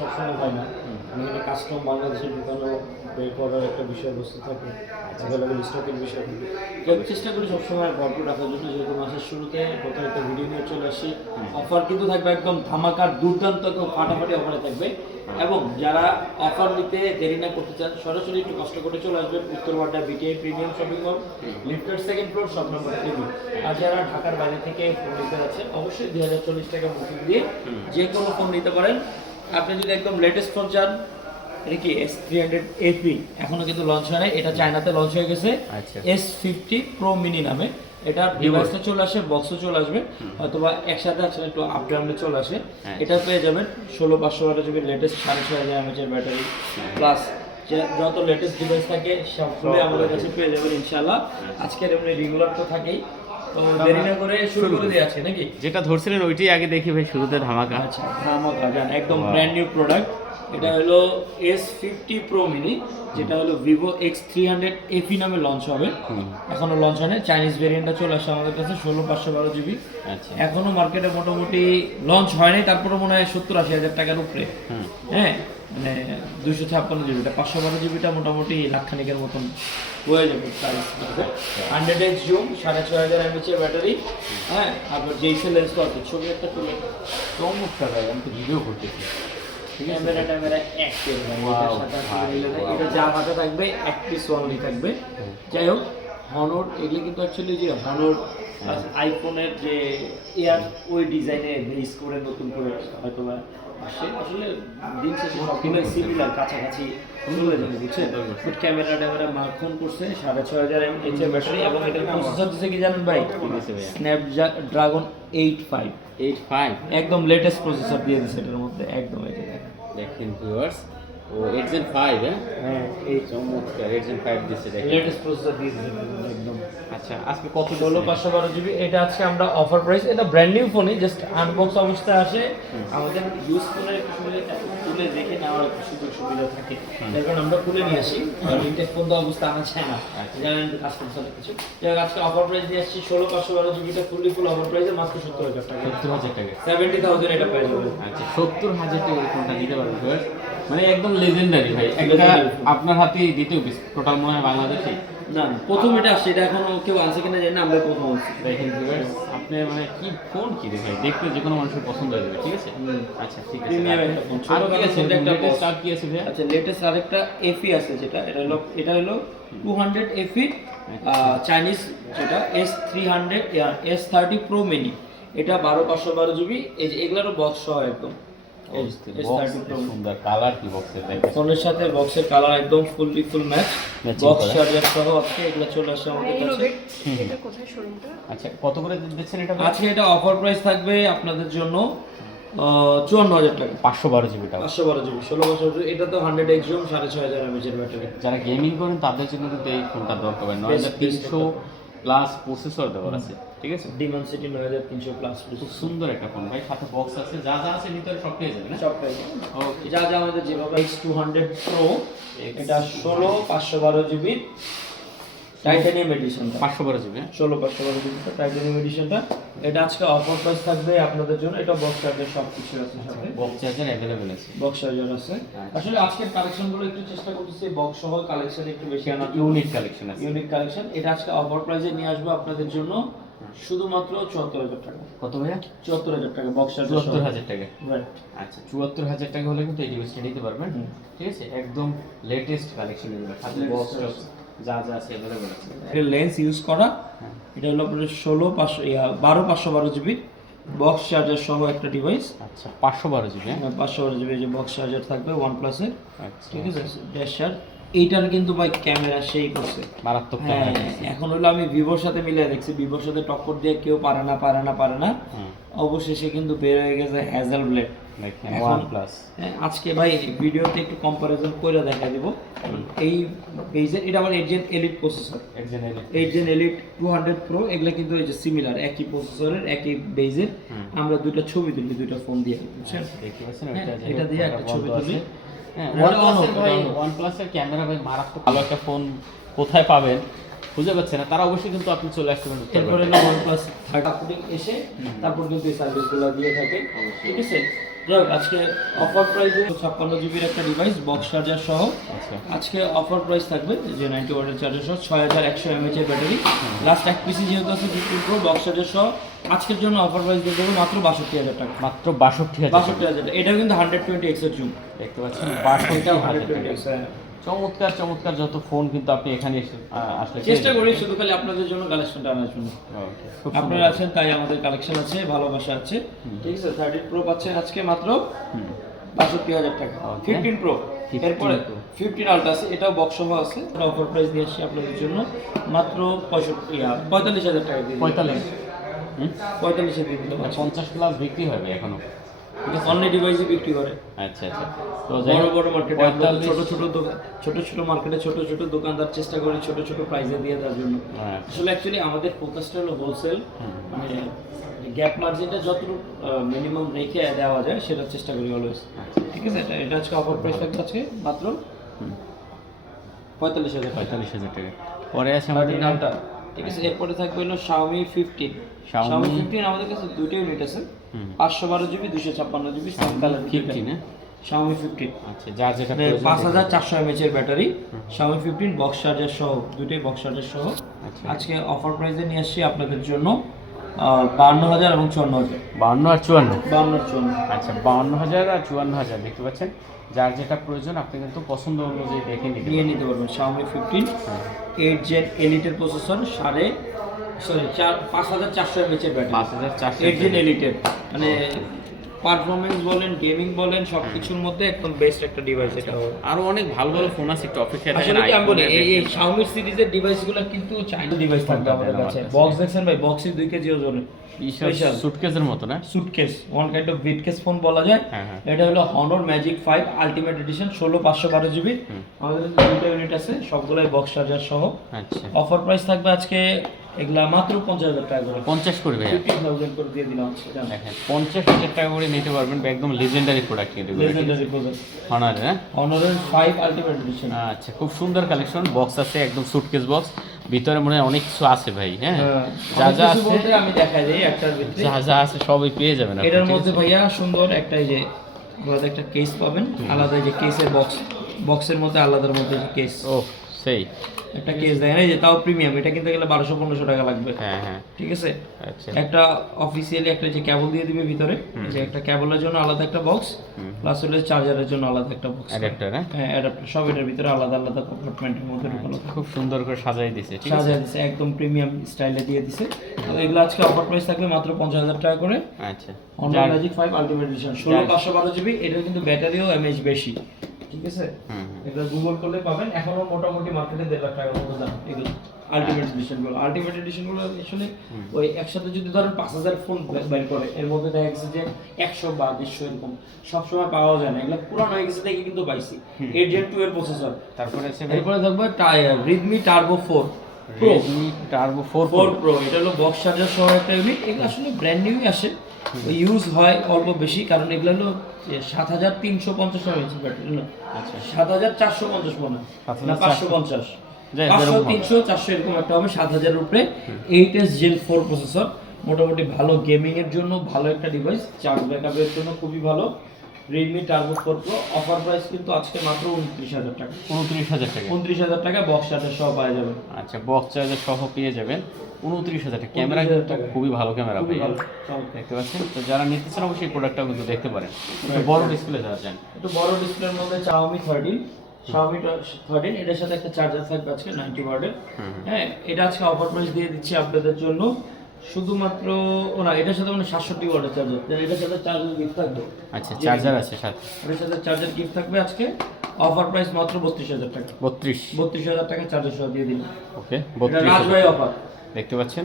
সবসময় হয় না, এখানে কাস্টম বাংলাদেশের বিভিন্ন বের করার একটা বিষয়বস্তু থাকে, অ্যাভেলেবল স্টকের বিষয় থাকে। আমি চেষ্টা করি সবসময় ভরপুর রাখার জন্য, যেহেতু মাসের শুরুতে নতুন একটা ভিডিও নিয়ে চলে আসি। অফার কিন্তু থাকবে একদম ধামাকার, দুর্দান্ত একদম ফাটাফাটি অফারে থাকবে। এবং যারা অফার নিতে দেরি না করতে চান, সরাসরি একটু কষ্ট করে চলে আসবেন Uttar Badda BTI premium shopping mall, লিফটের সেকেন্ড ফ্লোর, শপ নম্বর 3। আর যারা ঢাকার বাইরে থেকে ফোন নিতে যাচ্ছেন, অবশ্যই 2040 টাকা বুকিং দিয়ে যে কোনো ফোন নিতে পারেন। আপনি যদি একদম লেটেস্ট ফোন চান, এটা কি S300 FE এখনো কিন্তু লঞ্চ হয় নাই, এটা চায়নাতে লঞ্চ হয়ে গেছে। S50 Pro Mini নামে এটা ডিভাইসটা চলে আসে, বক্সও চলে আসবে, অথবা একসাথে আসলে একটু আপ ডাউনে চলে আসে। এটা পেয়ে যাবেন 16500 GB latest 6500 mAh battery, plus যত লেটেস্ট ডিভাইস থাকে সবগুলোই আমাদের কাছে পেয়ে যাবেন ইনশাআল্লাহ। আজকের এমনি রেগুলার তো থাকেই, তো দেরি না করে শুরু করে দিয়ে আছে নাকি? যেটা ধরছিলেন ওইটাই আগে দেখি ভাই, শুরুতে ধামাকা। আচ্ছা, ধামাকা জান, একদম ব্র্যান্ড নিউ প্রোডাক্ট। এটা হলো S50 Pro Mini, যেটা হলো Vivo X300 FE নামে লঞ্চ হবে। এখনো লঞ্চ হয়নি, চাইনিজ ভেরিয়েন্টটা চলে আসছে আমাদের কাছে 16512 জিবি। এখনো মার্কেটে মোটামুটি লঞ্চ হয়নি, তারপরে মনে হয় 70-80 হাজার টাকার উপরে। হ্যাঁ, মানে 256 জিবি, 512 জিবিটা মোটামুটি লাখখানিকের মতন হয়ে যাবে price. 100x zoom, 6500 mAh battery. হ্যাঁ, আপনার জেইসেল লেন্স তো আছে, ছবি একটা তুলে চমৎকার ভাই, আমি তো ভিডিও করতেছি। ক্যামেরা এক এটা যা হাতে থাকবে এক পিস অনলি থাকবে। যাই হোক, হনর এগুলি কিন্তু অ্যাকচুয়ালি যে হনর আইফোনের যে এয়ার ওই ডিজাইনে বেস করে নতুন করে হয়তো আসে। আসলে দিন শেষে সবগুলোই সিমিলার, কাছাকাছি চলে যাবে, বুঝছেন? ক্যামেরা মাখন করছে 6500 mAh ব্যাটারি, এবং এটার প্রসেসর দিচ্ছে কি জানেন ভাই? স্ন্যাপড্রাগন 85 একদম লেটেস্ট প্রসেসর দিয়ে দিচ্ছে এটার মধ্যে, একদম। এই যে দেখেন ভিউয়ার্স, ও 8 Gen 5, হ্যাঁ এই চমৎকার 8 Gen 5 দিচ্ছে, দেখেন লেটেস্ট প্রসেসর দিয়ে দিচ্ছে একদম। আচ্ছা, আজকে কত হলো 512 জিবি, এটা আজকে আমরা অফার প্রাইস, এটা ব্র্যান্ড নিউ ফোনই, জাস্ট আনবক্স অবস্থায় আসে। আমাদের ইউজ ফোনের খুলে দেখে নেওয়ার সুযোগ সুবিধা থাকে, তার কারণে আমরা খুলে নিয়ে আসি, ইনটেক ফোন তো অবস্থা আনা চায় না, জানেন তো কাস্টমার সাথে কিছু। আজকে অফার প্রাইস দিয়ে আসছি 16512 জিবিটা ফুল অফার প্রাইসে মাত্র 70,000 টাকা। 70,000 টাকা, 70,000 এটা পেয়ে যাবেন। আচ্ছা, 70,000 টাকা এই ফোনটা দিতে পারবেন ভিউয়ার্স, মানে একদম লেজেন্ডারি ভাই। একটা আপনার হাতে দ্বিতীয় পিস টোটাল মনে হয় বাংলাদেশে না, প্রথম এটা আসছে, এটা এখনো কেউ আনছে কিনা জানি না, আমরা প্রথম আনছি। দেখেন ভিউয়ার্স, আপনি মানে কি ফোন কি রে ভাই, দেখতে যে কোনো মানুষের পছন্দ হয়ে যাবে, ঠিক আছে? আচ্ছা, ঠিক আছে। প্রিমিয়াম একটা ফোন, ছোট আর কি আছে? একটা লেটেস্ট আর কি আছে ভাই? আচ্ছা, লেটেস্ট আরেকটা FE আছে, যেটা এটা হলো 200 FE চাইনিজ, যেটা S300 S30 Pro Mini। এটা 12512 জিবি। এই যে এগুলারও বক্স সহ একদম সুন্দর কালার, কি বক্সের দেখেন, ফোনের সাথে বক্সের কালার একদম ফুল ম্যাচ, বক্স চার্জার সহ আছে। এগুলো চলে আসে আমাদের কাছে। এটা কোথায় শোরুমটা? আচ্ছা, কত করে দিচ্ছেন এটা? আজকে এটা অফার প্রাইস থাকবে আপনাদের জন্য 54,000 টাকা। 512 জিবিটা, 512 জিবি 16 বছর। এটা তো 100x জুম, 6500 mAh ব্যাটারি। যারা গেমিং করেন তাদের জন্য কিন্তু এই ফোনটা দরকার হয়। 9300 প্লাস প্রসেসর দেওয়া আছে, ঠিক আছে? Dimensity 9300 plus. খুব সুন্দর একটা ফোন ভাই, সাথে বক্স আছে, যা যা আছে ভিতরে সব পেয়ে যাবেন। সবটাই ওকে, যা যা আমাদের যেভাবে X200 Pro, এটা 16512 জিবি টাইটানিয়াম এডিশনটা, 512 জিবি, 16512 জিবি টাইটানিয়াম এডিশনটা। এটা আজকে অফার প্রাইস থাকবে আপনাদের জন্য। এটা বক্স চার্জার সব কিছু আছে সাথে, বক্স চার্জার अवेलेबल আছে, বক্স চার্জার আছে। আসলে আজকের কালেকশনগুলো একটু চেষ্টা করতেছি বক্স সহ কালেকশন একটু বেশি আনার, ইউনিক কালেকশন আছে, ইউনিক কালেকশন। এটা আজকে অফার প্রাইসে নিয়ে আসবো আপনাদের জন্য শুধুমাত্র 74,000 টাকা। কত ভাইয়া? 74,000 টাকা বক্স চার্জার। 74,000 টাকা, রাইট। আচ্ছা, 74,000 টাকা হলে কিন্তু এই ডিভাইসটা নিতে পারবেন, ঠিক আছে? একদম লেটেস্ট কালেকশন এগুলো, সাথে বক্স যা যা আছে अवेलेबल আছে। এটা লেন্স ইউজ করা, এটা হলো আপনাদের 12512 জিবি বক্স চার্জার সহ একটা ডিভাইস। আচ্ছা, 512 জিবি, 512 জিবি যে বক্স চার্জার থাকবে OnePlus এর, আচ্ছা, ঠিক আছে? ড্যাশার এইটার কিন্তু ভাই ক্যামেরা সেই করছে, মারাত্মক হ্যাঁ। ক্যামেরা। এখন হলো আমি ভিভোর সাথে মিলিয়ে দেখছি, ভিভোর সাথে টক্কর দিয়ে কেউ পারে না। অবশেষে কিন্তু বের হয়ে গেছে হ্যাজেল ব্লেড। দেখেন এখন OnePlus, আজকে ভাই ভিডিওতে একটু কম্পারিজন করে দেখা দিব। এই বেজের এটা আবার 8 Gen Elite processor, 8 Gen Elite 200 Pro, এগুলা কিন্তু এই যে সিমিলার, একই প্রসেসরের একই বেজের। আমরা দুইটা ছবি তুলি দুইটা ফোন দিয়ে, বুঝছেন? দেখতে পাচ্ছেন এটা দিয়ে একটা ছবি তুলি। হ্যাঁ, OnePlus এর ক্যামেরা ভাই মারাত্মক ভালো। একটা ফোন কোথায় পাবেন খুঁজে পাচ্ছে না, তারা অবশ্যই কিন্তু আপনি চলে আসতে পারেন। এরপরে না OnePlus 30 এসে তারপর কিন্তু এই সার্ভিসগুলো দিয়ে থাকে, ঠিক আছে? যাই হোক, আজকে অফার প্রাইসে 56 জিবির একটা ডিভাইস বক্স চার্জার সহ আচ্ছা আজকে অফার প্রাইস থাকবে যে 90 ওয়াটের চার্জার সহ 6100 mAh এর ব্যাটারি লাস্ট এক পিসি যেহেতু আছে 15 প্রো বক্স চার্জার সহ আজকের জন্য অফার প্রাইস দিয়ে দেবো মাত্র 62,000 টাকা। মাত্র 62,000 62,000 টাকা। এটাও কিন্তু 120x এর জুম, দেখতে পাচ্ছেন এটাও 62,000 120x। টাকা। চমৎকার চমৎকার যত ফোন কিন্তু আপনি এখানে আসলে চেষ্টা করি শুধু খালি আপনাদের জন্য কালেকশনটা আনার জন্য। ওকে, খুব আপনারা আছেন তাই আমাদের কালেকশন আছে, ভালোবাসা আছে। ঠিক আছে, 13 প্রো পাচ্ছেন আজকে মাত্র 62,000 টাকা। Okay. 15 প্রো 15 এরপরে Pro। 15 আলট্রা আছে, এটাও বক্স সহ আছে। অফার প্রাইস দিয়ে আসছি আপনাদের জন্য মাত্র 45,000 টাকা দিয়ে 45 45,000 দিয়ে দিলাম। 50 প্লাস বিক্রি হবে এখনো। এটা অনলি ডিভাইসে বিক্রি করে। আচ্ছা আচ্ছা, তো বড় বড় মার্কেটে আমরা 45 ছোট ছোট দোকান, ছোট ছোট মার্কেটে ছোট ছোট দোকানদার চেষ্টা করে ছোট ছোট প্রাইসে দিয়ে দেওয়ার জন্য। হ্যাঁ। আসলে অ্যাকচুয়ালি আমাদের ফোকাসটা হলো হোলসেল, মানে গ্যাপ মার্জিনটা যতটুকু মিনিমাম রেখে দেওয়া যায় সেটার চেষ্টা করি অলওয়েজ। ঠিক আছে, এটা আজকে অফার প্রাইস থাকবে আজকে মাত্র 45,000 টাকা। 45,000 টাকা। পরে আছে আমাদের আমাদের নামটা ঠিক আছে। এরপরে থাকবে হলো Xiaomi 15। Xiaomi 15 আমাদের কাছে দুটো ইউনিট আছে, 512 জিবি 256 জিবি সেম কালার 50 না? Xiaomi 15 আচ্ছা, যার যেটা 5400 mAh এর ব্যাটারি, Xiaomi 15 বক্স চার্জার সহ, দুটোই বক্স চার্জার সহ। আচ্ছা। আজকে অফার প্রাইসে নিয়ে আসছি আপনাদের জন্য 52,000 এবং 54,000। 52 আর 54। 52 আর 54। আচ্ছা, 52,000 আর 54,000 দেখতে পাচ্ছেন। যার যেটা প্রয়োজন আপনি কিন্তু পছন্দ অনুযায়ী দেখে নিতে নিয়ে নিতে পারবেন। Xiaomi 15 8 Gen Elite এর প্রসেসর, 5400 mAh এর ব্যাটারি, 5400 8 Gen Elite এর, মানে পারফরম্যান্স বলেন গেমিং বলেন সবকিছুর মধ্যে একদম বেস্ট একটা ডিভাইস এটা হবে। আরো অনেক ভালো ভালো ফোন আছে, একটু অপেক্ষা আসলে কি আমি বলি এই Xiaomi সিরিজের ডিভাইসগুলো কিন্তু চাইনা ডিভাইস থাকবে আমাদের কাছে। বক্স দেখছেন ভাই, বক্সে 2 কেজি ওজন, স্পেশাল সুটকেসের মতো না? Suitcase, one kind of briefcase phone বলা যায়। হ্যাঁ, হ্যাঁ। এটা হলো Honor Magic 5 ultimate edition 16512 GB. আমাদের কাছে দুটো ইউনিট আছে, সবগুলাই বক্স চার্জার সহ। আচ্ছা, অফার প্রাইস থাকবে আজকে এগুলা মাত্র 50,000 টাকা করে। 50 করে ভাইয়া। 50,000 করে দিয়ে দিলাম সেটা। দেখেন 50,000 টাকা করে নিতে পারবেন, একদম লেজেন্ডারি প্রোডাক্ট কিন্তু লেজেন্ডারি প্রোডাক্ট হনার, হ্যাঁ? Honor 5 ultimate edition. আচ্ছা, খুব সুন্দর কালেকশন। বক্স আছে একদম সুটকেস বক্স, ভিতরে মনে হয় অনেক কিছু আছে ভাই। হ্যাঁ, যা যা আছে বলতে আমি দেখাই দেই একটার ভিতরে যা যা আছে সবই পেয়ে যাবেন আপনি। এটার মধ্যে ভাইয়া সুন্দর একটা এই যে আলাদা একটা কেস পাবেন, আলাদা এই যে কেসের বক্সের মধ্যে আলাদার মধ্যে যে কেস, ও সেই একটা কেস দেখেন এই যে, তাও প্রিমিয়াম। এটা কিনতে গেলে 1200-1500 টাকা লাগবে। হ্যাঁ হ্যাঁ, ঠিক আছে, আচ্ছা একটা অফিসিয়ালি একটা যে কেবল দিয়ে দিবে ভিতরে, যে একটা কেবলের জন্য আলাদা একটা বক্স, প্লাস হলো চার্জারের জন্য আলাদা একটা বক্স, অ্যাডাপ্টার। হ্যাঁ, হ্যাঁ অ্যাডাপ্টার, সব এটার ভিতরে আলাদা আলাদা কম্পার্টমেন্টের মধ্যে ঢুকানো থাকে। খুব সুন্দর করে সাজাই দিয়েছে। ঠিক আছে, সাজিয়ে দিছে একদম প্রিমিয়াম স্টাইলে দিয়ে দিছে। তো এগুলো আজকে অফার প্রাইস থাকবে মাত্র 50,000 টাকা করে। আচ্ছা, Honor Magic 5 ultimate edition 16512 GB. এটার কিন্তু ব্যাটারিও এমএইচ বেশি। ঠিক আছে, এটা গুগল করলে পাবেন। এখনো মোটামুটি মার্কেটে 1.5 লাখ টাকার মতো দাম এগুলো আলটিমেট এডিশনগুলো। আলটিমেট এডিশনগুলো আসলে ওই একসাথে যদি ধরেন 5,000 ফোন বের করে, এর মধ্যে দেখা গেছে যে 100 বা 150 এরকম সবসময় পাওয়া যায় না। এগুলো পুরানো হয়ে গেছে দেখে কিন্তু পাইছি। 8 Gen 2 এর প্রসেসর। তারপরে আছে এরপরে থাকবে Redmi Turbo 4 Pro। Redmi Turbo 4 Pro এটা হলো বক্স চার্জার সহ একটা ইউনিট। এগুলো আসলে ব্র্যান্ড নিউই আসে, ইউজ হয় অল্প বেশি, কারণ এগুলো হলো 7,350 mAh ব্যাটারি না, আচ্ছা, 7,450 মনে হয়, না 550, যাই 500 300 400 এরকম একটা হবে। 7,000 এর উপরে 8s Gen 4 প্রসেসর, মোটামুটি ভালো গেমিং এর জন্য ভালো একটা ডিভাইস, চার্জ ব্যাকআপের জন্য খুবই ভালো। Redmi Turbo 4 Pro offer price কিন্তু আজকে মাত্র 29,000 টাকা। 29,000 টাকা। 29,000 টাকা বক্স চার্জার সহ পাওয়া যাবে। আচ্ছা, বক্স চার্জার সহ পেয়ে যাবেন 29,000 টাকা। ক্যামেরা 29,000 কিন্তু টাকা। খুবই ভালো ক্যামেরা খুবই ভাই, ভালো, চমৎকার। দেখতে পাচ্ছেন। তো যারা নিতে চান অবশ্যই প্রোডাক্টটাও কিন্তু দেখতে পারেন। একটু বড় ডিসপ্লে যারা চান, একটু বড় ডিসপ্লের মধ্যে Xiaomi 13 এটার সাথে একটা চার্জার থাকবে আজকে 90 ওয়াটের। হ্যাঁ, এটা আজকে অফার প্রাইস দিয়ে দিচ্ছি আপনাদের জন্য শুধুমাত্র, না এটার সাথে মানে 67 ওয়াটের চার্জার, এটার সাথে চার্জার গিফট থাকবে। আচ্ছা, চার্জার আছে সাথে, এটার সাথে চার্জার গিফট থাকবে আজকে। অফার প্রাইস মাত্র 32,000 টাকা। 32,000 টাকা চার্জার সহ দিয়ে দিলাম। ওকে, এটা রাজভাই অফার, দেখতে পাচ্ছেন।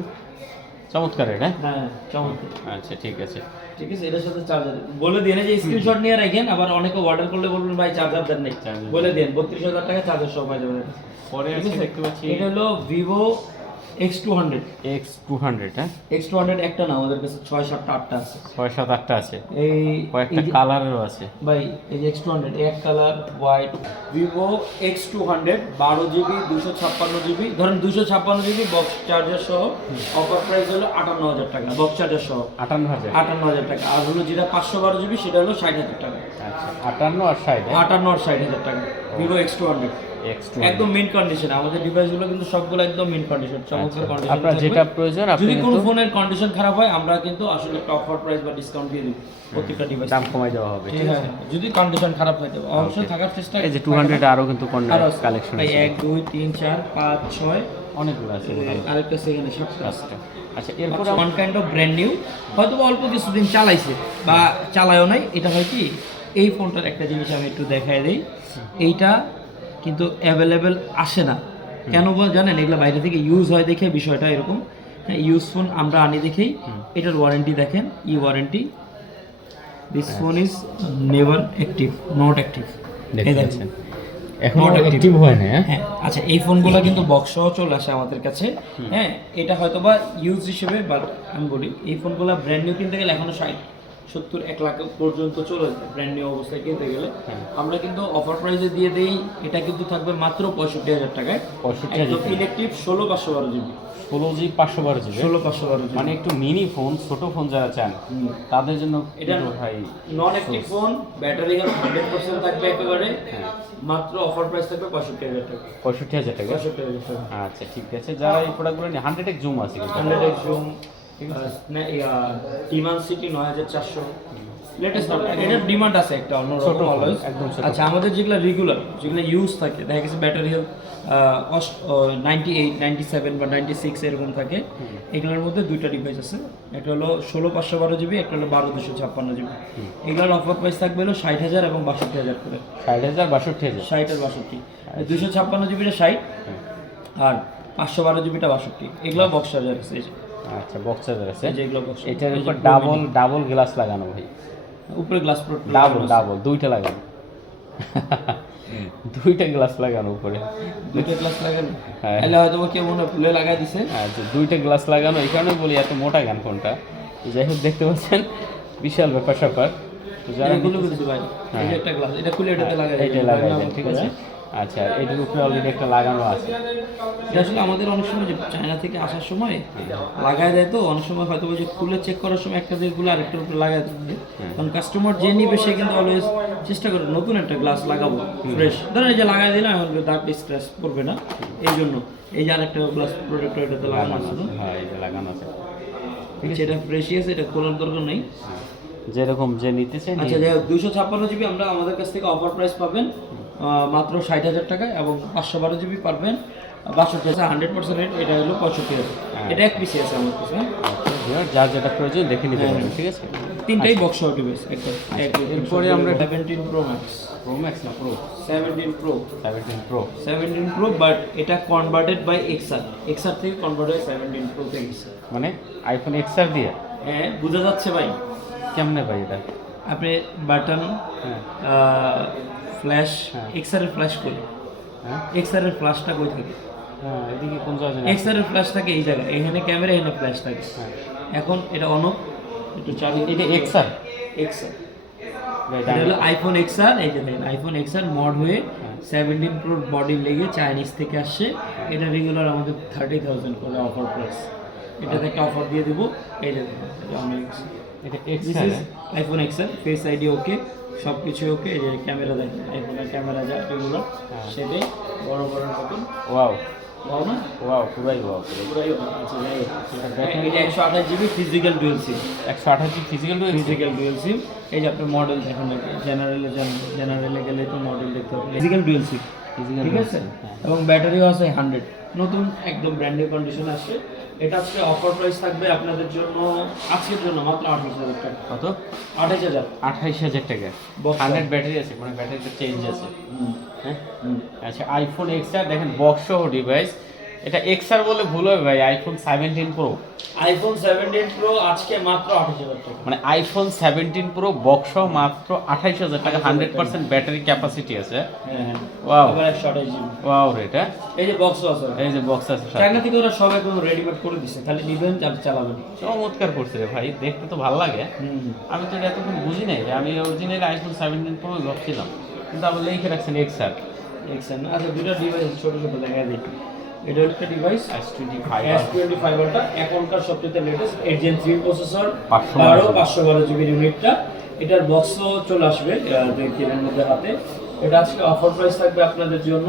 চমৎকার এটা। হ্যাঁ চমৎকার। আচ্ছা, ঠিক আছে। ঠিক আছে, এটার সাথে চার্জার বলে দিন, যে স্ক্রিনশট নিয়ে রাখেন, আবার অনেকে অর্ডার করলে বলবেন ভাই চার্জার দেন নাই, বলে দিন 32,000 টাকা চার্জার সহ পাওয়া যাবে। পরে আছে দেখতে পাচ্ছি এটা হলো Vivo X200 X200, হ্যাঁ X200 একটা না, আমাদের কাছে 6-7টা 8টা আছে। 6-7-8টা আছে, এই কয়েকটা কালারেরও আছে ভাই, এই যে X200 এক colour white, Vivo X200 12GB 256GB, ধরেন 256GB বক্স চার্জার সহ অফার প্রাইস হলো 58,000 টাকা, বক্স চার্জার সহ 58,000। টাকা। আর হলো যেটা 512GB সেটা হলো 60,000 টাকা। আচ্ছা 58 আর 60, 58 আর 60,000 টাকা ভিভো X200 একদম মেন কন্ডিশন। আমাদের ডিভাইসগুলো কিন্তু সবগুলো একদম মেন কন্ডিশন, চমৎকার কন্ডিশন। আপনার যেটা প্রয়োজন আপনি যদি কোনো ফোনের কন্ডিশন খারাপ হয় আমরা কিন্তু আসলে একটা অফার প্রাইস বা ডিসকাউন্ট দিয়ে দিই প্রত্যেকটা ডিভাইস, দাম কমাই দেওয়া হবে। হ্যাঁ, যদি কন্ডিশন খারাপ হয় তো অবশ্যই থাকার চেষ্টা। এই যে 200 আরো কিন্তু কালেকশন ভাই আছে, 1 2 3 4 5 6 অনেকগুলো আছে মোটামুটি। আরেকটা সেকেন্ডে 7টা আছে। আচ্ছা এরপর one kind of brand new, হয়তো বা অল্প কিছুদিন চালাইছে বা চালায়ও নাই। এটা হয় কি, এই ফোনটার একটা জিনিস আমি একটু দেখাই দিই, এইটা কিন্তু অ্যাভেলেবেল আসে না। কেন বল জানেন? এগুলো বাইরে থেকে ইউজ হয় দেখে বিষয়টা এরকম। হ্যাঁ, ইউজ ফোন আমরা আনি দেখেই। এটার ওয়ারেন্টি দেখেন, ই warranty, this phone is never active, not active. এই দেখেন এখন অ্যাক্টিভ হয় না। হ্যাঁ, আচ্ছা এই ফোনগুলো কিন্তু বক্স সহ চলে আসে আমাদের কাছে। হ্যাঁ, এটা হয়তো বা ইউজ হিসেবে, বাট আমি বলি এই ফোনগুলো ব্র্যান্ড নিউ কিনতে গেলে এখনো 60-70-1 লাখ পর্যন্ত চলে যায় ব্র্যান্ড নিউ অবস্থায় কিনতে গেলে। আমরা কিন্তু অফার প্রাইসে দিয়ে দেই, এটা কিন্তু থাকবে মাত্র 65,000 টাকায়। 65,000 electric 16/512GB, 16GB 512GB, 16/512GB, মানে একটু মিনি ফোন, ছোট ফোন যারা চান তাদের জন্য এটা ভাই নন অ্যাক্টিভ ফোন, ব্যাটারি হেলথ 100% থাকবে একেবারে। মাত্র অফার প্রাইস থাকবে 65,000 টাকা। 65,000 টাকা। 65,000 টাকা। আচ্ছা ঠিক আছে, যারা এই প্রোডাক্টগুলো নিয়ে 100x জুম আছে কিন্তু 100x zoom, demand city 9400 latest update. এটার ডিমান্ড আছে একটা অন্যরকম অলওয়েজ, একদম ছোট। আচ্ছা আমাদের যেগুলো রেগুলার, যেগুলো ইউজ থাকে, দেখা গেছে ব্যাটারি হেলথ 98, 97 বা 96 এরকম থাকে। এগুলোর মধ্যে দুইটা ডিভাইস আছে, একটা হলো 16/512GB, একটা হলো 12/256GB। এগুলোর অফার প্রাইস থাকবে হলো 60,000 এবং 62,000 করে। 60,000 62,000। 60 আর 62, 256GBটা 60 আর 512GBটা 62। এগুলো বক্স চার্জার আছে। আচ্ছা বক্স চার্জার আছে, যেগুলো বক্স, এটার উপর ডাবল গ্লাস লাগানো ভাই, উপরে গ্লাস প্রোট ডাবল দুইটা লাগানো, দুইটা গ্লাস লাগানো উপরে, দুইটা গ্লাস লাগানো। হ্যাঁ। তাহলে হয়তো কেউ মনে হয় ফুলে লাগাই দিছে। আচ্ছা দুইটা গ্লাস লাগানো, এই কারণে বলি এত মোটা গান ফোনটা। যাই হোক দেখতে পাচ্ছেন বিশাল ব্যাপার স্যাপার। যারা এগুলো কিন্তু ভাই, এই যে একটা গ্লাস, এটা খুলে এটাতে লাগাই এইটা লাগাই দেন, ঠিক আছে। আচ্ছা এটার উপরে অলরেডি একটা লাগানো আছে। এটা আসলে আমাদের অনেক সময় যে চায়না থেকে আসার সময় লাগাই দেয়, তো অনেক সময় হয়তো যে খুলে চেক করার সময় একটা দিয়ে খুলে আরেকটার উপরে লাগাই দেয়। কারণ কাস্টমার যে নিবে সে কিন্তু অলওয়েজ চেষ্টা করে নতুন একটা গ্লাস লাগাবো ফ্রেশ। ধরেন এই যে লাগাই দিলাম, এখন দাগ স্ক্র্যাচ করবে না, এই জন্য এই যে আরেকটা গ্লাস প্রোডাক্ট এটাতে লাগানো আছে। হ্যাঁ এই যে লাগানো আছে, ঠিক আছে, এটা ফ্রেশই আছে, এটা খোলার দরকার নেই। যেরকম যে নিতে চাই। আচ্ছা যাই হোক, 256GB আমরা আমাদের কাছ থেকে অফার প্রাইস পাবেন মাত্র 60,000 টাকায়, এবং 512GB পাবেন 62,000। 100% রেট, এটা হলো 65,000। এটা এক পিসি আছে আমার কাছে। যার যেটা প্রয়োজন দেখে নিতে পারবেন, ঠিক আছে। তিনটাই বক্স ডিভাইস একটা। এরপরে আমরা 17 Pro Max, প্রো ম্যাক্স না প্রো 17 Pro, 17 প্রো, বাট এটা কনভার্টেড বাই XR থেকে কনভার্ট হয়ে 17 Pro তে গেছে। মানে আইফোন XR দিয়ে। হ্যাঁ, বোঝা যাচ্ছে ভাই। কেমনে ভাই এটা? আপনি বাটন, হ্যাঁ ফ্ল্যাশ, XR এর ফ্ল্যাশ করি, হ্যাঁ XR এর ফ্ল্যাশটা কই থাকে? হ্যাঁ এদিকে কোন জায়গায়? XR এর ফ্ল্যাশ থাকে এই জায়গায়, এখানে ক্যামেরা, এখানে ফ্ল্যাশ থাকে। এখন এটা অন অফ, একটু চাবি, এটা XR XR, এটা হলো আইফোন XR। এই যে দেখেন আইফোন XR মড হয়ে 17 Pro বডি লেগে চাইনিজ থেকে আসছে। এটা রেগুলার আমাদের 30,000 করে অফার প্রাইস। এটাতে একটা অফার দিয়ে দিব। এই যে দেখেন এটা this XR is iPhone XR, face ID ওকে, সব কিছু ওকে। এই যে ক্যামেরা দেখেন, আইফোনের ক্যামেরা যা রেগুলার সেটাই বড় বড় মতন। ওয়াও ওয়াও না, ওয়াও পুরাই ওয়াও। পুরাই আচ্ছা যাই হোক, এটা 128GB physical dual SIM. 128 physical dual SIM. এই যে আপনি মডেল দেখুন, জেনারেলে গেলে তো মডেল দেখতে হবে। ফিজিক্যাল ডুয়াল সিম, ঠিক আছে। এবং ব্যাটারিও আছে 100, নতুন একদম ব্র্যান্ড কন্ডিশন আসছে। এটা আজকে অফার প্রাইস থাকবে আপনাদের জন্য, আজকের জন্য মাত্র 28,000 টাকা। কত? 28,000। 28,000 টাকা। 100 ব্যাটারি আছে, মানে ব্যাটারিটা চেঞ্জ আছে। হ্যাঁ আচ্ছা আইফোন XR দেখেন বক্স সহ ডিভাইস, এটা এক্সআর বলে ভুল হবে ভাই, আইফোন 17 প্রো। আইফোন 17 প্রো আজকে মাত্র 28,000 টাকা। মানে আইফোন 17 প্রো বক্স মাত্র 28,000 টাকা, 100% ব্যাটারি ক্যাপাসিটি আছে। হ্যাঁ ওয়াও এবার 128 জিবি। ওয়াও রেটা, এই যে বক্স আছে, এই যে বক্স আছে সাথে। চায়না থেকে ওরা সব একদম রেডিমেড করে দিছে, খালি নিবেন আর চালাবেন। চমৎকার করছে রে ভাই, দেখতে তো ভালো লাগে। আমি তো এতক্ষণ বুঝি নাই যে আমি অরিজিনাল আইফোন 17 প্রো ভাবছিলাম, কিন্তু আবার লিখে রাখছেন এক্সআর। এক্সএন আচ্ছা, দুটো ডিভাইস ছোট ছোট দেখা যায়। এটা একটা ডিভাইস S25 S25 টা এখনকার সবচেয়ে লেটেস্ট 8 Gen 3 প্রসেসর, 512 512 জিবি ইউনিটটা। এটার বক্সও চলে আসবে 2-3 মধ্যে হাতে। এটা আজকে অফার প্রাইস থাকবে আপনাদের জন্য,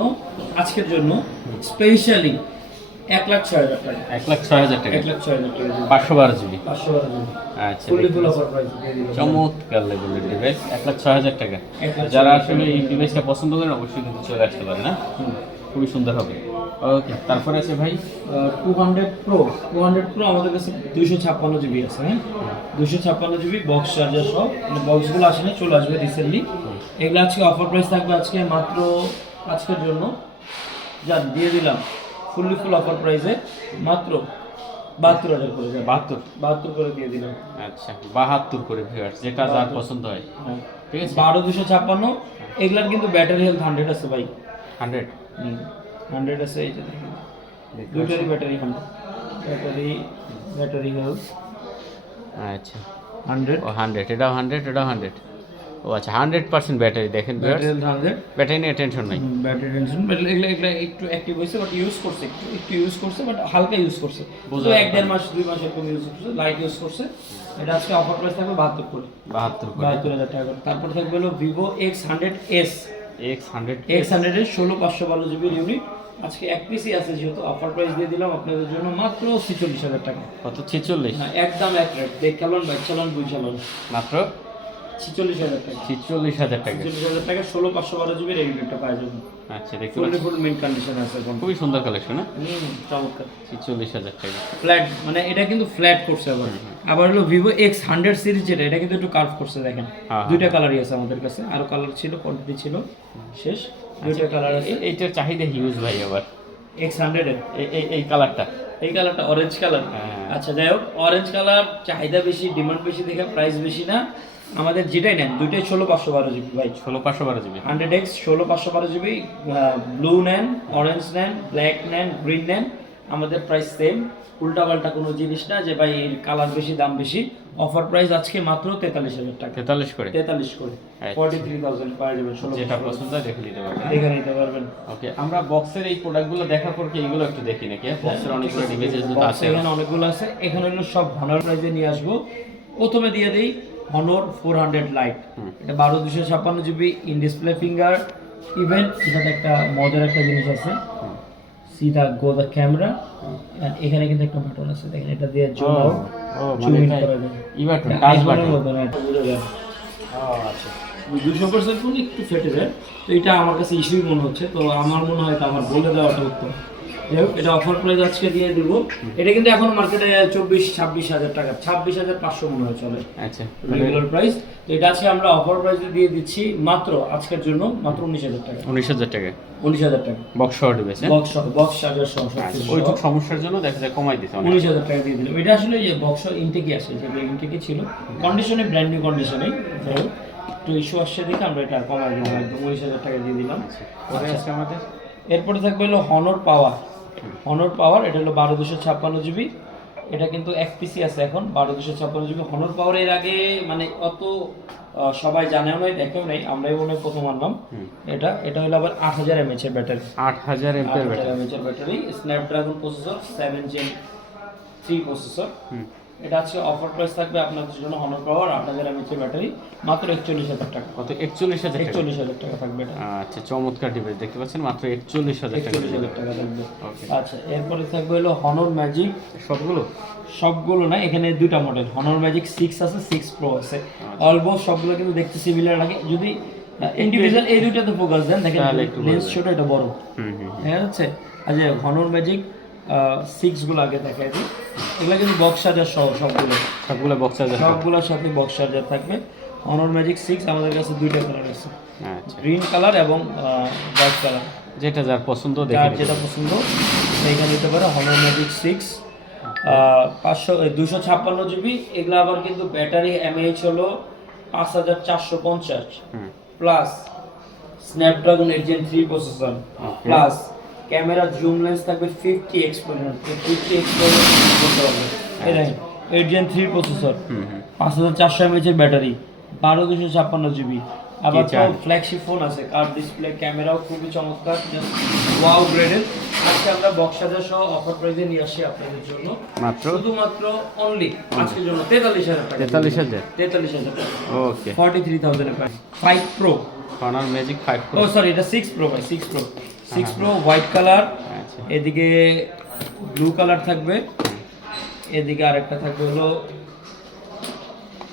আজকের জন্য স্পেশালি 1,06,000 টাকা। 1,06,000 টাকা, 1,06,000 টাকা 512 জিবি। 512 জিবি আচ্ছা, ফুল দেখতে অফার প্রাইস দিয়ে দিলাম। চমৎকার লেভেলের ডিভাইস, 1,06,000 টাকা। 1,06,000 যারা আসলে এই ডিভাইসটা পছন্দ করেন অবশ্যই কিন্তু চলে আসতে পারে না, হুম। খুবই সুন্দর হবে। ওকে, তারপরে আছে ভাই 200 প্রো আমাদের কাছে 256 জিবি আছে। হ্যাঁ 256 জিবি বক্স চার্জার সহ, মানে বক্সগুলো আসেনি, চলে আসবে রিসেন্টলি। এগুলো আজকে অফার প্রাইস থাকবে আজকে মাত্র, আজকের জন্য যা দিয়ে দিলাম ফুল অফার প্রাইসে মাত্র 72,000 করে যাবে। 72 করে দিয়ে দিলাম। আচ্ছা 72 করে ভিউয়ার্স, যেটা যার পছন্দ হয়। হ্যাঁ ঠিক আছে, 12,256। এগুলার কিন্তু ব্যাটারি হেলথ 100 আছে ভাই। 100 100 আছে, এই যে দেখেন দুইটারই ব্যাটারি 100, ব্যাটারি হেলথ আচ্ছা 100, ও 100, এটাও 100, এটাও 100। ও আচ্ছা 100% ব্যাটারি, দেখেন ব্যাটারি ভিউয়ার্স, হেলথ 100। ব্যাটারি নিয়ে টেনশন নাই। ব্যাটারি টেনশন, এগুলা একটু অ্যাক্টিভ হয়েছে, বাট ইউজ করছে, একটু ইউজ করছে, বাট হালকা ইউজ করছে। বোঝা তো যায়। 1-1.5 মাস 2 মাস এরকম ইউজ করছে, লাইট ইউজ করছে। এটা আজকে অফার প্রাইস থাকবে 72 করে, 72 করে 72,000 টাকা করে। তারপর থাকবে হলো ভিভো X100s। X100 X100 এর 16,512 জিবি ইউনিট আজকে এক পিসি আছে, যেহেতু অফার প্রাইস দিয়ে দিলাম আপনাদের জন্য মাত্র 46,000 টাকা। কত? 46। হ্যাঁ একদম এক রেট, দেখ চালান বাইক চালান বুঝ চালান, মাত্র 46,000 টাকা। 46,000 টাকা। 46,000 টাকা 16,512 জিবি এই ইউনিটটা পাওয়া যাবে। আচ্ছা দেখতে ফুল পাচ্ছি, ফুল মেইন কন্ডিশন আছে এখন। খুবই সুন্দর কালেকশন। হ্যাঁ চমৎকার 46,000 টাকা ফ্ল্যাট, মানে এটা কিন্তু ফ্ল্যাট করছে আবার। আবার হলো ভিভো X100 সিরিজ, যেটা এটা কিন্তু একটু কার্ভ করছে দেখেন। হ্যাঁ, দুইটা কালারই আছে আমাদের কাছে, আরো কালার ছিল, কোয়ান্টিটি ছিল শেষ, দুইটা কালার আছে। এইটার চাহিদা হিউজ ভাই। আবার X100 এর এই কালারটা, এই কালারটা অরেঞ্জ কালার। হ্যাঁ। আচ্ছা যাই হোক, অরেঞ্জ কালার চাহিদা বেশি, ডিমান্ড বেশি দেখে প্রাইস বেশি না। আমাদের যেটাই নেন দুইটাই 16,512 জিবি ভাই। 16,512 জিবি। 100X 16,512 GB. ব্লু নেন, অরেঞ্জ নেন, ব্ল্যাক নেন, গ্রিন নেন, আমাদের প্রাইস সেম। উল্টাপাল্টা কোনো জিনিস না যে ভাই এর কালার বেশি দাম বেশি। অফার প্রাইস আজকে মাত্র 43,000 টাকা। 43 করে 43 করে আচ্ছা। 43,000 পাওয়া যাবে। যেটা পছন্দ হয় দেখে নিতে পারবেন। দেখে নিতে পারবেন। ওকে, আমরা বক্সের এই প্রোডাক্টগুলো দেখার পর কি এইগুলো একটু দেখি নাকি? বক্সের অনেকগুলো ডিভাইসেস তো Box আছে। এখানে অনেকগুলো আছে, এখানে হলো সব হনর প্রাইজে নিয়ে আসবো। প্রথমে দিয়ে দেই হনর 400 লাইট। এটা 12,256 GB, in display finger even. এটাতে একটা মজার একটা জিনিস আছে, সিধা গো দ্য ক্যামেরা, আর এখানে কিন্তু একটা বাটন আছে দেখেন, এটা দিয়ে জুম আউট জুম ইন করা যায়। ই বাটন, টাচ বাটন। বোঝা যায়। আচ্ছা 200% ফোন একটু ফেটে যায়, তো এটা আমার কাছে ইস্যুই মনে হচ্ছে, তো আমার মনে হয় তো আমার বলে দেওয়াটা উত্তম। যাই হোক, এটা অফার প্রাইস আজকে দিয়ে দেবো। এটা কিন্তু এখন মার্কেটে 24-26,000 টাকা, 26,500 মনে হয় চলে আচ্ছা রেগুলার প্রাইস। তো এটা আজকে আমরা অফার প্রাইসে দিয়ে দিচ্ছি মাত্র আজকের জন্য মাত্র 19,000 টাকা। 19,000 টাকা 19,000 টাকা বক্স সহ ডিভাইস। বক্স চার্জার সহ সব কিছু সহ। ওইটুক সমস্যার জন্য দেখা যায় কমাই দিতে অনেক। 19,000 টাকা দিয়ে দিলাম। এটা আসলে যে বক্স ইনটেকই আসে, যে ইনটেকই ছিল কন্ডিশনে, ব্র্যান্ড নিউ কন্ডিশনে। যাই হোক, একটু ইস্যু আসছে দেখে আমরা এটা কমাই দিলাম, একদম 19,000 টাকা দিয়ে দিলাম। পরে আছে আমাদের এরপরে থাকবে হলো হনর পাওয়ার। হনর পাওয়ার এটা হলো 12,256 জিবি। এটা কিন্তু এক পিসি আছে এখন, 12,256 জিবি হনর পাওয়ার। এর আগে মানে অত সবাই জানেও নাই, দেখেও নাই, আমরাই মনে হয় প্রথম আনলাম। এটা হলো আবার 8,000 mAh এর ব্যাটারি। 8,000 MPR battery. 8,000 mAh এর battery, Snapdragon processor, 7 Gen 3 processor. এটা আজকে অফার প্রাইস থাকবে আপনাদের জন্য হনর পাওয়ার 8,000 mAh এর ব্যাটারি মাত্র 41,000 টাকা। কত? 41,000 টাকা। 41,000 টাকা থাকবে এটা। আচ্ছা চমৎকার ডিভাইস দেখতে পাচ্ছেন, মাত্র 41,000 টাকা। 41,000 টাকা থাকবে। ওকে, আচ্ছা এরপরে থাকবে হলো হনর ম্যাজিক। সবগুলো না, এখানে দুইটা মডেল, হনর ম্যাজিক 6 আছে, 6 প্রো আছে। অলমোস্ট সবগুলো কিন্তু দেখতে সিমিলার লাগে। যদি ইন্ডিভিজুয়াল এই দুইটাতে ফোকাস দেন, দেখেন তাহলে একটু লেন্স ছোট, এটা বড়। হুম হুম দেখা যাচ্ছে? আচ্ছা হনর ম্যাজিক 6 গুলো আগে দেখাই দিই। এগুলো কিন্তু বক্স চার্জার সহ সবগুলো বক্স চার্জার। সবগুলোর সাথে বক্স চার্জার থাকবে। হনর ম্যাজিক 6 আমাদের কাছে দুইটা কালার আছে, আচ্ছা গ্রিন কালার এবং হোয়াইট কালার। যেটা যার পছন্দ দেখে যার নিতে যেটা পছন্দ এটা নিতে পারো Honor Magic 6 256 জিবি। এগুলো আবার কিন্তু ব্যাটারি এমএএইচ হলো 5450 plus Snapdragon 8 Gen 3 processor plus camera zoom lens থাকবে 50x পর্যন্ত, 50x পর্যন্ত করতে পারবে। এই দেখেন 8 Gen 3 প্রসেসর, 5400 mAh এর ব্যাটারি, 12256 জিবি। আবার তো ফ্ল্যাগশিপ ফোন আছে, কার্ভ ডিসপ্লে, ক্যামেরাও খুবই চমৎকার, জাস্ট ওয়াও গ্রেডেড। আজকে আমরা বক্স সাজা সহ অফার প্রাইসে নিয়ে আসি আপনাদের জন্য মাত্র শুধুমাত্র অনলি আজকের জন্য 43000 টাকা। 43000 টাকা, ওকে। 43000 এর price. 5 pro Honor Magic 5 Pro, ও সরি এটা 6 প্রো ভাই, 6 প্রো, 6 প্রো হোয়াইট কালার, আচ্ছা এদিকে ব্লু কালার থাকবে, এদিকে আরেকটা থাকবে হলো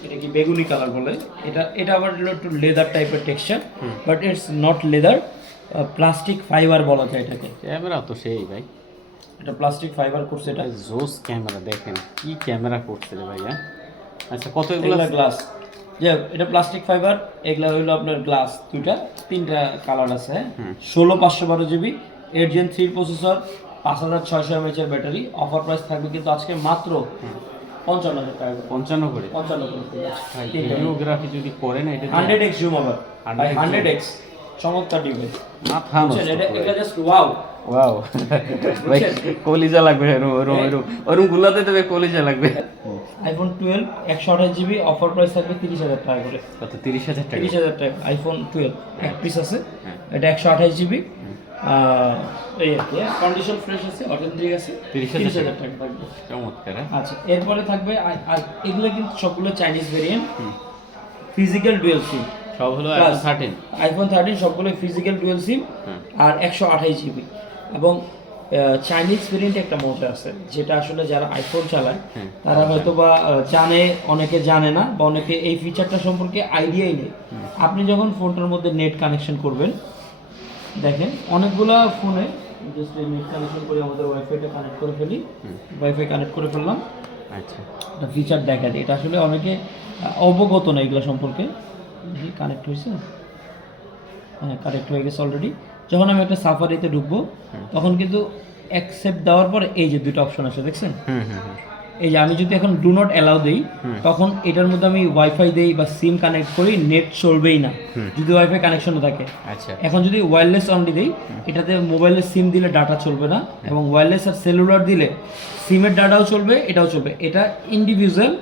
এটা কি বেগুনি কালার বলে, এটা আবার হলো একটু লেদার টাইপের texture, but it's not leather, plastic fibre বলা যায় এটাকে। ক্যামেরা তো সেই ভাই, এটা প্লাস্টিক ফাইবার করছে, এটা জোস ক্যামেরা, দেখেন কি ক্যামেরা করছে রে ভাইয়া। আচ্ছা কত এগুলো? এগুলা গ্লাস, যে এটা প্লাস্টিক ফাইবার, এগুলা হইলো আপনার গ্লাস, তিনটা কালার আছে। 16512 জিবি, 8 Gen 3 প্রসেসর, 5600 mAh এর ব্যাটারি। অফার প্রাইস থাকবে কিন্তু আজকে মাত্র 55000 টাকা। 55 করে? 55 করে ভাই ভিডিওগ্রাফি যদি করেন এটা 100x জুম আবার, 100x 100x চমৎকার ডিভাইস। মাথা নষ্ট এটা করে। এটা জাস্ট ওয়াও ওয়াও ভাই, কলিজা লাগবে ওরম গুলাতে দেবে, কলিজা লাগবে। আইফোন 12 128 জিবি, অফার প্রাইস থাকবে 30000 টাকা করে। কত? 30000 টাকা? 30000 টাকা আইফোন 12 এক পিস আছে, এটা 128 জিবি, এই আর কি, কন্ডিশন ফ্রেশ আছে, অথেন্টিক আছে, 30000 টাকা থাকবে। চমৎকার। আচ্ছা এরপরে থাকবে আর এগুলো কিন্তু সবগুলো Chinese variant, physical dual SIM সব হলো iPhone 13, আইফোন 13 সবগুলো ফিজিক্যাল ডুয়াল সিম আর 128 জিবি। এবং চাইনিজ ভেরিয়েন্টে একটা মজা আছে, যেটা আসলে যারা আইফোন চালায় তারা হয়তো বা জানে, অনেকে জানে না, বা অনেকে এই ফিচারটা সম্পর্কে আইডিয়াই নেই। আপনি যখন ফোনটার মধ্যে নেট কানেকশন করবেন, দেখেন অনেকগুলা ফোনে জাস্ট নেট কানেকশন করে আমাদের ওয়াইফাইটা কানেক্ট করে ফেলি, ওয়াইফাই কানেক্ট করে ফেললাম, আচ্ছা একটা ফিচার দেখা যায়। এটা আসলে অনেকে অবগত না এগুলো সম্পর্কে। কানেক্ট হয়েছে, হ্যাঁ কানেক্ট হয়ে গেছে অলরেডি। যখন আমি একটা সাফারিতে ঢুকবো তখন কিন্তু অ্যাকসেপ্ট দেওয়ার পরে এই যে দুটো অপশন আছে দেখছেন, এই যে আমি যদি এখন ডু নট অ্যালাউ দেই, তখন এটার মধ্যে আমি ওয়াইফাই দেই বা সিম কানেক্ট করি, নেট চলবেই না যদি ওয়াইফাই কানেকশন থাকে। আচ্ছা এখন যদি ওয়্যারলেস অনলি দেই, এটাতে মোবাইলের সিম দিলে ডাটা চলবে না, এবং ওয়্যারলেস আর সেলুলার দিলে সিমের ডাটাও চলবে, এটাও চলবে। এটা ইন্ডিভিজুয়াল,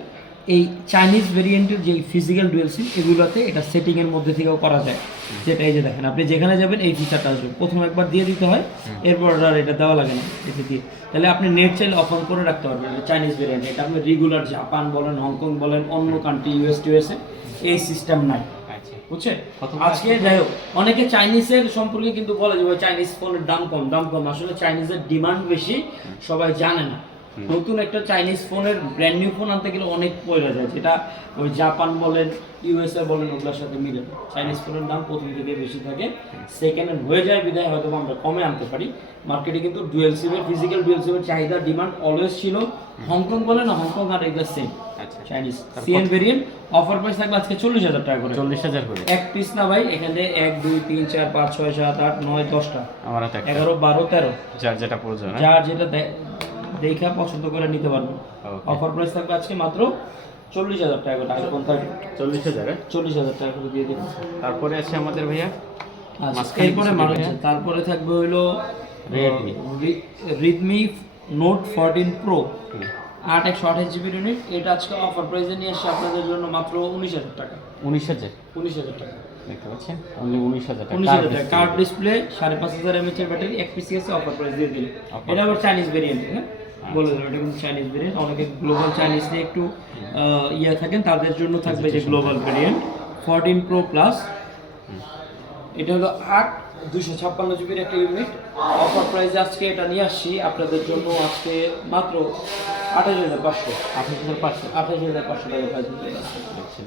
এই চাইনিজ ভেরিয়েন্টের যে ফিজিক্যাল ডুয়েল সিম এগুলোতে এটা সেটিংয়ের মধ্যে থেকেও করা যায়, যেটা এই যে দেখেন আপনি যেখানে যাবেন এই ফিচারটা আসবে, প্রথমে একবার দিয়ে দিতে হয়, এরপর আর এটা দেওয়া লাগে না এতে দিয়ে। তাহলে আপনি নেট চাইলে অফ অন করে রাখতে পারবেন। চাইনিজ ভেরিয়েন্ট এটা আপনি রেগুলার জাপান বলেন, হংকং বলেন, অন্য কান্ট্রি ইউএসএ এই সিস্টেম নাই, বুঝছেন? আজকে যাই হোক, অনেকে চাইনিজের সম্পর্কে কিন্তু বলে যে ভাই চাইনিজ ফোনের দাম কম, আসলে চাইনিজের ডিমান্ড বেশি, সবাই জানে না। নতুন একটা চাইনিজ ফোনের ব্র্যান্ড নিউ ফোন আনতে গেলে অনেক পয়সা যায়, যেটা ওই জাপান বলেন, ইউএসএ বলেন, ওগুলোর সাথে মিলে না। চাইনিজ ফোনের দাম প্রথম থেকে বেশি থাকে, সেকেন্ড হ্যান্ড হয়ে যায় বিদায় হয়তো আমরা কমে আনতে পারি। মার্কেটে কিন্তু ডুয়েল সিমের, ফিজিক্যাল ডুয়েল সিমের চাহিদা, ডিমান্ড অলওয়েজ ছিল। হংকং বলে না, হংকং আর এগুলো same Chinese CN variant. Offer price থাকবে আজকে 40000 টাকা করে। 40000 করে এক পিস না ভাই, এখানে 1 2 3 4 5 6 7 8 9 10টা, আমার হাতে 11 12 13, যার যেটা প্রয়োজন, যার যেটা দেখা পছন্দ করে নিতে পারবেন। অফার প্রাইস থাকবে আজকে মাত্র 40000 টাকা করে। আইফোন 13 40000 টাকা করে দিয়ে দিন। তারপরে আছে আমাদের ভাইয়া এরপরে তারপরে থাকবে হইলো Redmi note 14 pro 8 GB unit. এটা আজকে অফার প্রাইসে নিয়ে এসে আপনাদের জন্য মাত্র 19000 টাকা। 19000 টাকা দেখতে পাচ্ছেন, অনলি 19000 টাকা। 19000 টাকা, কার্ড ডিসপ্লে, 5500 mAh এর ব্যাটারি, এক পিসি আছে, অফার প্রাইস দিয়ে দিন। এটা আবার চাইনিজ ভেরিয়েন্ট, হ্যাঁ বলে দিলাম, এটা কিন্তু চাইনিজ ভেরিয়েন্ট। অনেকে গ্লোবাল চাইনিজ নিয়ে একটু ইয়ে থাকেন, তাদের জন্য থাকবে যে গ্লোবাল ভেরিয়েন্ট 14 প্রো প্লাস। এটা হলো 256 জিবির একটা ইউনিট। অফার প্রাইসে আজকে এটা নিয়ে আসছি আপনাদের জন্য আজকে মাত্র 28500 টাকা প্রাইস দিতে পারছি।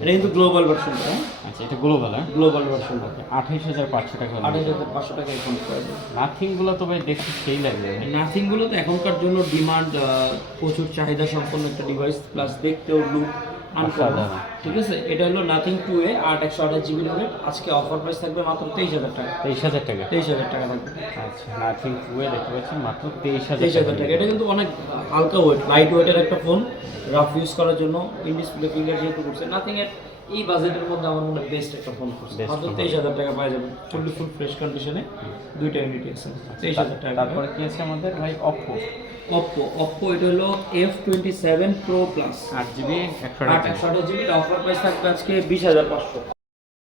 এটা কিন্তু গ্লোবাল ভার্সনটা, হ্যাঁ আচ্ছা এটা গ্লোবাল, হ্যাঁ গ্লোবাল ভার্সনটা 28500 টাকা। 28500 টাকা এখন প্রাইস। নাথিং গুলো তো ভাই দেখতে সেই লাগে, নাথিং গুলো তো এখনকার জন্য ডিমান্ড, প্রচুর চাহিদা সম্পন্ন একটা ডিভাইস, প্লাস দেখতেও লুক আনকমন, অসাধারণ। ঠিক আছে। এটা হলো নাথিং 2A 8/128 GB র্যামের। আজকে অফার প্রাইস থাকবে মাত্র 23,000 টাকা। 23,000 টাকা। 23,000 টাকা থাকবে। আচ্ছা, নাথিং 2A দেখতে পাচ্ছেন মাত্র 23,000 23,000 টাকা। এটা কিন্তু অনেক হালকা ওয়েট, লাইট ওয়েটের একটা ফোন, রাফ ইউজ করার জন্য। ইন ডিসপ্লে ফিঙ্গার যেহেতু করছে, নাথিং এর এই বাজেটের মধ্যে আমার মনে হয় বেস্ট একটা ফোন করছে। Best মাত্র phone। 23,000 টাকা পাওয়া যাবে, ফুল ফ্রেশ কন্ডিশনে, দুইটা ইউনিট আছে। 23,000 টাকা। তারপরে কি আছে আমাদের ভাই? Oppo Oppo এটা হলো F27 Pro Plus 8GB 128GB। 8/128 GB। Offer price থাকবে আজকে 20,500।